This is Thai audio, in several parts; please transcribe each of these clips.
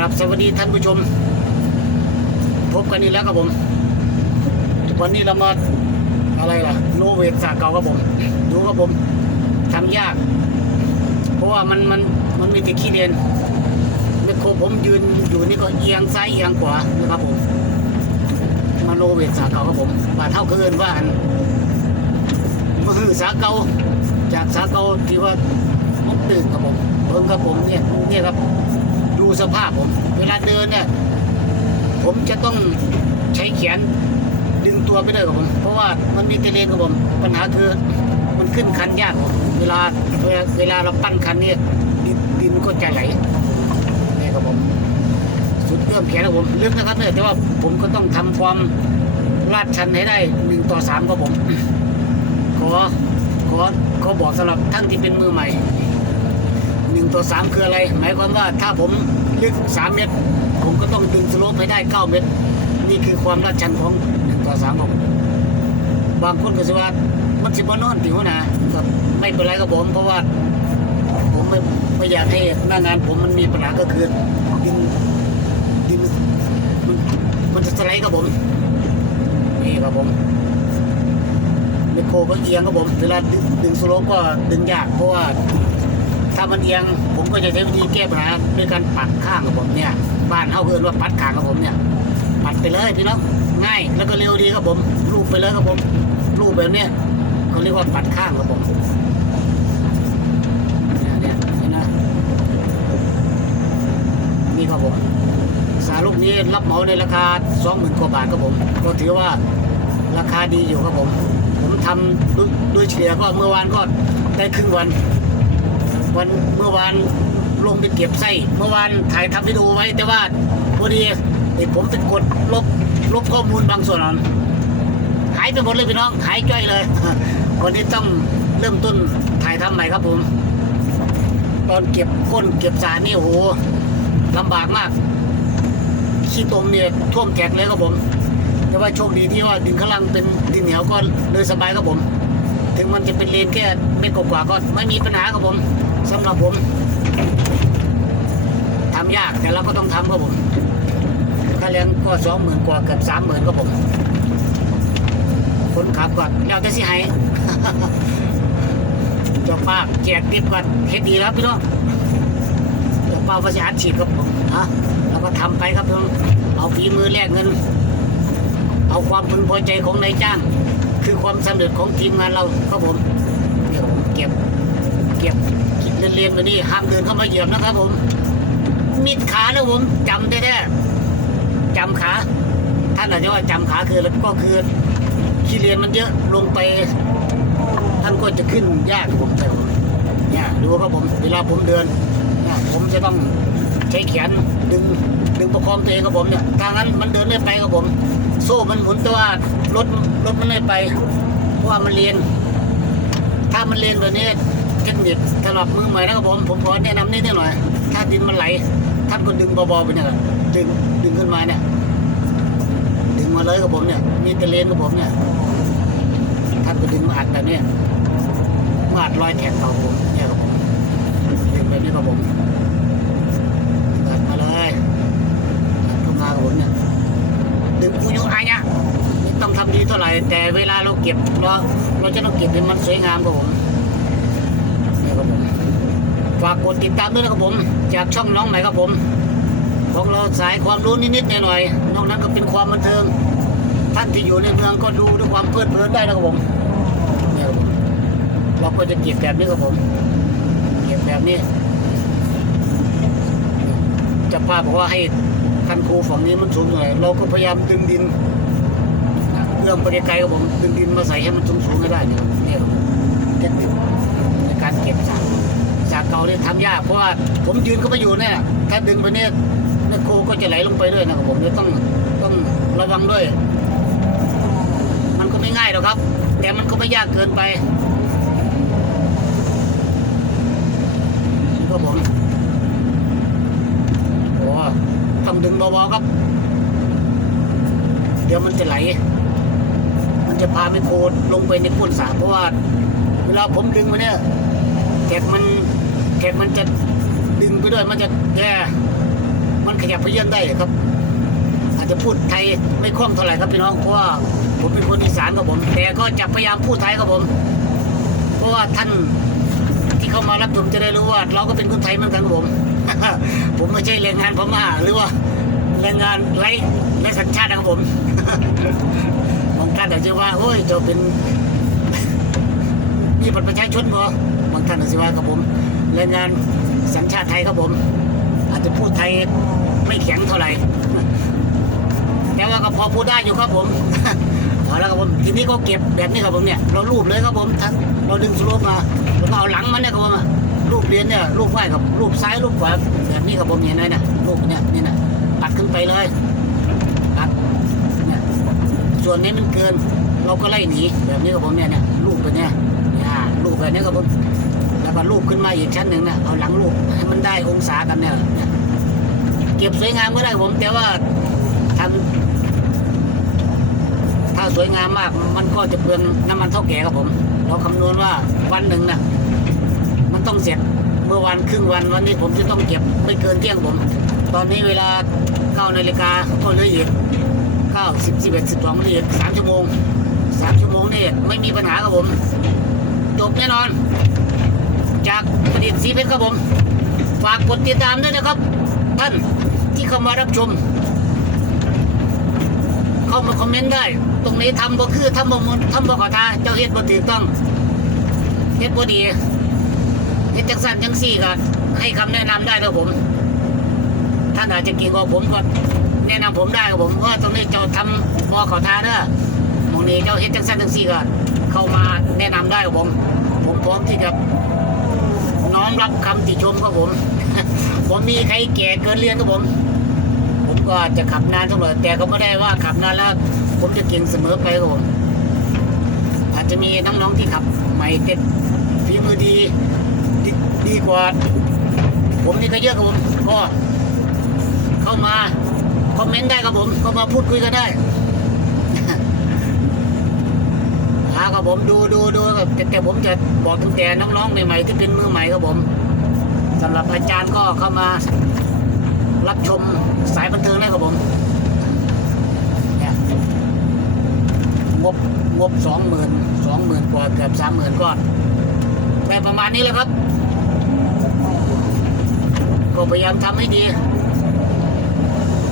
ครับสวัสดีท่านผู้ชม พบกันอีกแล้วครับผม วันนี้เรามาอะไรล่ะ โนเวทสาเก่าครับผม ดูครับผมทำยาก เพราะว่ามันมันมันมีแต่ขี้เดียนไมโครผมยืนอยู่นี่ก็เอียงซ้ายเอียงขวานะครับผม มาโนเวทสาเก่าครับผมว่าเท่าเกินว่าอันมือสาเก่าจากสาเก่าที่ว่าผมตื่นครับผมเพิ่งครับผมเนี่ยเนี่ยครับ สภาพผม เวลาเดินเนี่ย ผมจะต้องใช้แขนดึงตัวไปด้วยกับผม เพราะว่ามันมีเตเลนกับผม ปัญหาคือมันขึ้นคันยาก เวลาเวลาเราปั้นคันเนี่ยดินดินก็จะไหลนี่ครับผมสุดเอื้อมแขนครับผมลึกนะครับเนี่ยแต่ว่าผมก็ต้องทำความลาดชันให้ได้หนึ่งต่อสามครับผมขอขอขอบอกสำหรับท่านที่เป็นมือใหม่ นึ่งต่อสามคืออะไร หมายความว่าถ้าผมลึกสามเมตร ผมก็ต้องดึงสโลปให้ได้เก้าเมตร นี่คือความลาดชันของหนึ่งต่อสามผมบางคนก็จะว่ามันสิบนอนติวนะไม่เป็นไรกับผมเพราะว่า ผมไม่ไม่อยากให้หน้างาน ผมมันมีปัญหาก็คือดินดินมันมันจะสไลด์กับผมนี่ครับผมไมโครก็เอียงครับผมเวลาดึงดึงสโลปก็ดึงยากเพราะว่า ถ้ามันเอียงผมก็จะใช้วิธีแก้ปัญหาด้วยการปัดข้างกับผมเนี่ยบ้านเขาเอินว่าปัดข้างกับผมเนี่ยปัดไปเลยพี่น้องง่ายแล้วก็เร็วดีครับผมรูปไปเลยครับผมรูปแบบเนี้ยเขาเรียกว่าปัดข้างครับผมเนี่ยเนี่ยนะนี่ครับผมสารลูกนี้รับเหมาในราคาสองหมื่นกว่าบาทครับผมก็ถือว่าราคาดีอยู่ครับผม ผมทำด้วยเฉลี่ยก็เมื่อวานก็ได้ครึ่งวัน วันเมื่อวานลงไปเก็บไส้เมื่อวานถ่ายทำวิดีโอไว้ แต่ว่าพอดีไอ้ผมเป็นกดลบลบข้อมูลบางส่วนออกหายไปหมดเลยพี่น้องหายจ้อยเลยวันนี้ต้องเริ่มต้นถ่ายทำใหม่ครับผม ตอนเก็บก้นเก็บสารนี่โอ้โหลำบากมากขี้ตมเนี่ยท่วมแกกเลยครับผม แต่ว่าโชคดีที่ว่าดินข้างล่างเป็นดินเหนียวก็เลยสบายครับผม ถึงมันจะเป็นเลนแค่เมตรกว่าก็ไม่มีปัญหาครับผมสำหรับผมทำยากแต่เราก็ต้องทำครับผมค่าแรงก็สองหมื่นกว่าเกือบสามหมื่นครับผมคนขับก่อนแล้วแต่สิห้เจ้าป้าแจกติปก่อนเฮ็ดดีแล้วพี่น้องจ้าป้าภาษาฉีดครับผมฮะแล้วก็ทำไปครับพี่องเอาฝีมือแลกเงิน เอาความพึงพอใจของนายจ้าง คือความสำเร็จของทีมงานเราครับผมเดี๋ยวผมเก็บเก็บเรียนๆมานี่ห้ามเดินเข้ามาเหยียบนะครับผม มิดขานะผมจำได้แท้ๆจำขาท่านอาจจะว่าจำขาคือแล้วก็คือขี้เรียนมันเยอะลงไป ท่านก็จะขึ้นยากผมแต่ผมเนี่ยดูครับผม เวลาผมเดินเนี่ยผมจะต้อง ใช้แขนดึงดึงประคองตัวเองครับผมเนี่ยทางนั้นมันเดินไม่ไปครับผม โซ่มันหมุนแต่ว่ารถรถมันไม่ไปเพราะว่ามันเรียน ถ้ามันเรียนแบบนี้เทคนิคสำหรับมือใหม่นะครับผมผมขอแนะนำนิดหน่อยถ้าดินมันไหลท่านก็ดึงเบาๆไปเนี่ยดึงดึงขึ้นมาเนี่ย ดึงมาเลยกับผมเนี่ย มีแต่เลนกับผมเนี่ยท่านก็ดึงมาอัดแบบนี้มาอัดรอยแท็กเขาผมเนี่ยครับผมดึงแบบนี้กับผมอัดมาเลยอัดเข้ามากับผมเนี่ย ดึ งกูอยู่อายะไม่ต้องทำดีเท่าไหร่ แต่เวลาเราเก็บเราเราจะต้องเก็บให้มันสวยงามครับผมนี่ครับผมฝากกดติดตามด้วยนะครับผม จากช่องน้องใหม่ครับผม ของเราสายความรู้นิดๆหน่อยๆนอกนั้นก็เป็นความบันเทิง ท่านที่อยู่ในเมืองก็ดูด้วยความเพลิดเพลินได้นะครับผมนี่ครับผมเราก็จะเก็บแบบนี้ครับผม เก็บแบบนี้จะป้าพบอกว่าให้ คันโคฝั่งนี้มันสูงหน่อยเราก็พยายามดึงดินเอื้อมไปไกลๆครับผมดึงดินมาใส่ให้มันสูงสูงๆให้ได้เนี่ยเนี่ยครับเทคนิคในการเก็บสากสากเก่าเนี่ยทำยากเพราะว่าผมยืนก็ไปอยู่เนี่ยถ้าดึงไปเนี่ยแม่โคก็จะไหลลงไปด้วยนะครับผมจะต้องต้องระวังด้วย มันก็ไม่ง่ายหรอกครับ แต่มันก็ไม่ยากเกินไปนี่ครับผมโอ้ ต้องดึงเบาๆครับ เดี๋ยวมันจะไหล มันจะพาไปโคดลงไปในก้นสระเพราะว่าเวลาผมดึงมาเนี่ยแกะมันแกะมันจะดึงไปด้วยมันจะแย่มันขยับเยื่อนได้ครับ อาจจะพูดไทยไม่คล่องเท่าไหร่ครับพี่น้องเพราะว่าผมเป็นคนอีสานครับผม แต่ก็จะพยายามพูดไทยครับผม เพราะว่าท่านที่เข้ามารับชมจะได้รู้ว่า เราก็เป็นคนไทยเหมือนกันครับผม ผมไม่ใช่แรงงานพม่าหรือว่าแรงงานไร้ไร้สัญชาตินะครับผมบางท่านอาจจะว่าโอ้ยจ้าเป็นมีบัตรประชาชนบ่บางท่านอาจจะว่าครับผมแรงงานสัญชาติไทยครับผม อาจจะพูดไทยไม่แข็งเท่าไหร่แต่ว่าก็พอพูดได้อยู่ครับผมเอแล้วครับผมทีนี้ก็เก็บแบบนี้ครับผมเนี่ยเราลูบเลยครับผมทั้งเราดึงสโลปมาแล้วก็เอาหลังมันเนี่ยครับผม รูปเรียนเนี่ยรูปไหวกับรูปซ้ายรูปขวาแบบนี้ครับผมเห็นไหมเนี่ยรูปเนี่ยนี่นะตัดขึ้นไปเลยตัดเนี่ยส่วนนี้มันเกิน เราก็ไล่หนีแบบนี้ครับผมเนี่ยเนี่ยรูปไปเนี่ยเนี่ยรูปแบบนี้ครับผมแล้วก็รูปขึ้นมาอีกชั้นหนึ่งนะเอาหลังรูปให้มันได้องศากันเนี่ยเนี่ยเก็บสวยงามก็ได้ผมแต่ว่าทำถ้าสวยงามมากมันก็จะเปลืองน้ำมันเท่าแก่ครับผม เราคำนวณว่าวันหนึ่งนะ มันต้องเสร็จเมื่อวันครึ่งวันวันนี้ผมจะต้องเก็บไม่เกินเที่ยงผม ตอนนี้เวลาเก้านาฬิกาก็เหลืออีกเก้าสิบสิบเอ็ดสิบสองนี่สามชั่วโมงสามชั่วโมงนี่ไม่มีปัญหาครับผม จบแน่นอน จากประดิษฐ์สีเพชรครับผม ฝากกดติดตามด้วยนะครับ ท่านที่เข้ามารับชม เข้ามาคอมเมนต์ได้ ตรงนี้ทำบ่คือทำบ่มุนทำบ่ขอทาเจ้าเฮ็ดบ่ถูกต้องเฮ็ดบ่ดี ฮ็ดจังสั่นจังซี่ก็ให้คำแนะนำได้ครับผม ท่านอาจจะเก่งกว่าผมก็แนะนำผมได้ครับผมว่าตรงนี้เจ้าทำบ่ขอทาเด้อมองนี้เจ้าเฮ็ดจังสั่นจังซี่ก็เข้ามาแนะนำได้ครับผม ผมพร้อมที่จะน้อมรับคำติชมครับผม ผมมีใครแก่เกินเรียนครับผม ผมก็จะขับนานเท่าไหร่แต่ก็ไม่ได้ว่าขับนานแล้วผมจะเก่งเสมอไปครับผมอาจจะมีน้องๆที่ขับใหม่เต็มฝีมือดี ดีกว่าผมนี่ก็เยอะครับผมก็เข้ามาคอมเมนต์ได้ครับผมเข้ามาพูดคุยกันได้หาครับผมดูดูดูครับแต่แต่ผมจะบอกตั้งแต่น้องๆใหม่ๆที่เป็นมือใหม่ครับผมสำหรับอาจารย์ก็เข้ามารับชมสายบันเทิงนะครับผมงบงบสองหมื่นสองหมื่นกว่าเกือบสามหมื่นก้อนแต่ประมาณนี้แหละครับ ก็พยายามทำให้ดี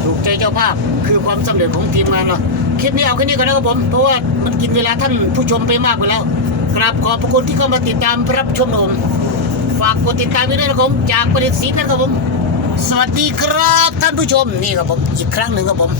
ถูกใจเจ้าภาพคือความสำเร็จของทีมงานเนาะคลิปนี้เอาแค่นี้ก่อนนะครับผม เพราะว่ามันกินเวลาท่านผู้ชมไปมากไปแล้วกราบขอบพระคุณที่เข้ามาติดตามรับชมนะผมฝากกดติดตามไว้ด้วยนะครับผมจากประเด็นสีนะครับผม สวัสดีครับท่านผู้ชมนี่ครับผมอีกครั้งหนึ่งครับผม